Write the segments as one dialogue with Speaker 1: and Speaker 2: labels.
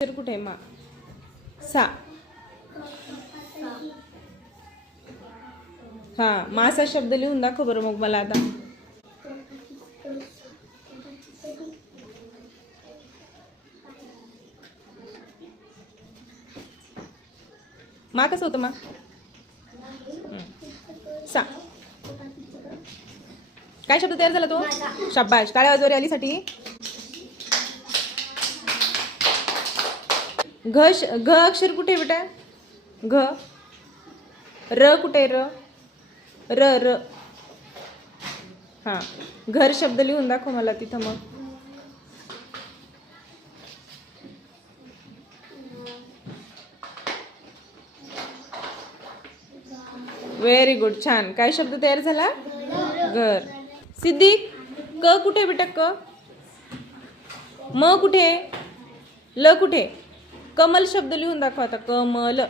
Speaker 1: अक्षर कुठे आहे मा? सा. हा मासा शब्द लिहून दाखव बरं मग मला आता. मा कसं होतं मा. सा. काय शब्द तयार झाला तो? शाबाश काळ्या वाजवारी आलीसाठी? घ श- घ अक्षर कुठे बेटा? घ. र कुठे आहे र? र र. हां. घर शब्द लिहून दाखव मला तिथं मग. व्हेरी गुड छान. काय शब्द तयार झाला? घर. सिद्धिक क कुठे बेटा क? म कुठे? ल कुठे? आहे? कमल शब्द लिहून दाखवा आता कमल.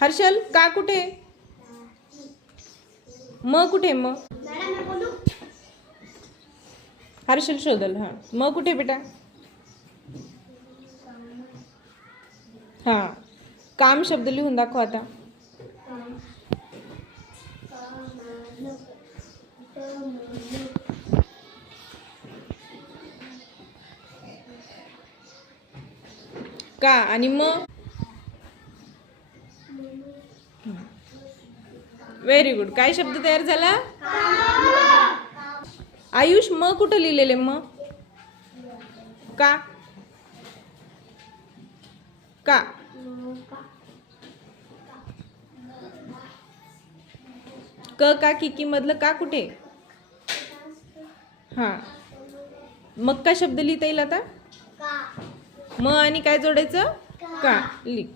Speaker 1: हर्षल का कुठे? म कुठे म? हर्षल शोधल हा. म कुठे बेटा? हा. काम शब्द लिहून दाखव आता. का? आणि मग व्हेरी गुड काय शब्द तयार झाला? आयुष म कुठं लिहिलेले मग का? का? क का किकीमधलं मधलं का कुठे? हां. मग का शब्द लिहिता येईल आता? म आणि काय जोडायचं? का. लिख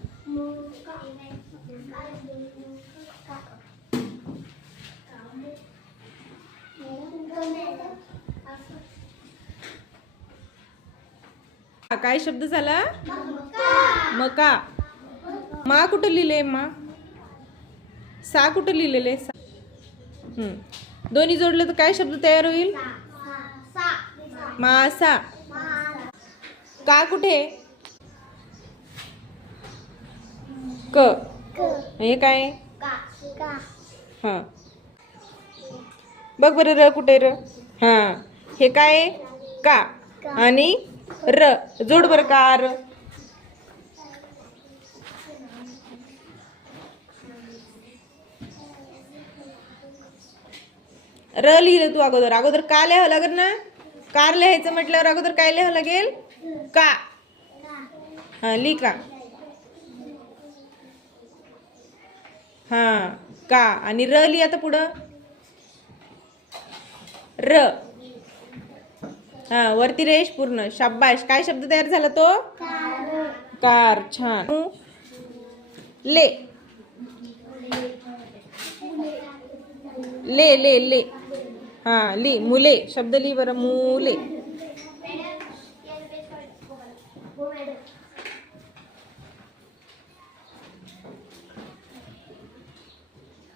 Speaker 1: काय शब्द झाला? मका मा कुठं लिहिले मा? सा कुठं लिहिलेले सा. दोन्ही जोडलं तर काय शब्द तयार होईल? मासा. का कुठे? क. हे काय? हा. बघ बरं र कुठे र? हा. हे काय? का. आणि र. जोड बरं का र? र लिहिलं तू अगोदर. अगोदर का लिहावं लागेल ना? कार लिहायचं म्हटल्यावर अगोदर काय लिहावं लागेल? का. हा लिह का. हा का. आणि र लिह आता पुढं. र. हा वरती रेश पूर्ण. शाबाश काय शब्द तयार झाला तो? कार. छान. ले. ले ले ले. हा ली मुले शब्द लिही बरं मुले.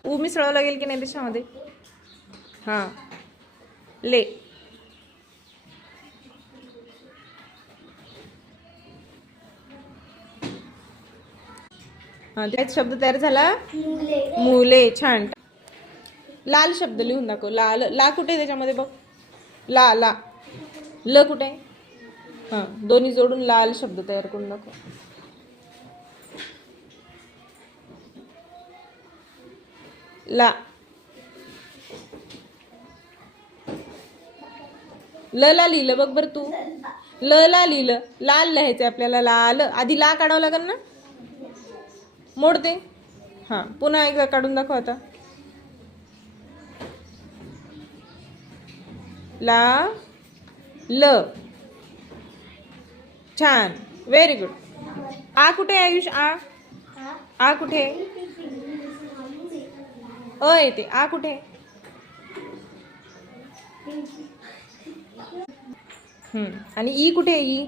Speaker 1: ऊ मिसळावं लागेल की नाही त्याच्यामध्ये हां. ले. हा त्यात शब्द तयार झाला? मुले छान. लाल शब्द लिहून दाखव. लाल ला कुठे आहे त्याच्यामध्ये बघ. ला ला. ल कुठे आहे? हा दोन्ही जोडून लाल शब्द तयार करून दाखव. ला. ल ला लिहिलं बघ बरं तू. ल ला लिहिलं. लाल लिहायचं आपल्याला लाल आधी ला काढावं लागेल ना? मोडते. हां पुन्हा एकदा काढून दाखव आता. ला ल. छान. व्हेरी गुड आ कुठे आहे आयुष? आ? आ कुठे? आहे? अ येते. आ कुठे? आहे? आणि ई कुठे आहे? ई?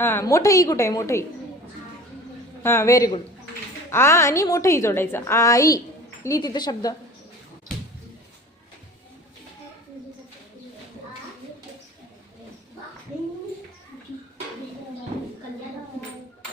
Speaker 1: हां मोठं ई कुठे आहे? मोठं ई. हां व्हेरी गुड आ आणि मोठं ई जोडायचं. आई लिहि तिथं शब्द. Thank you.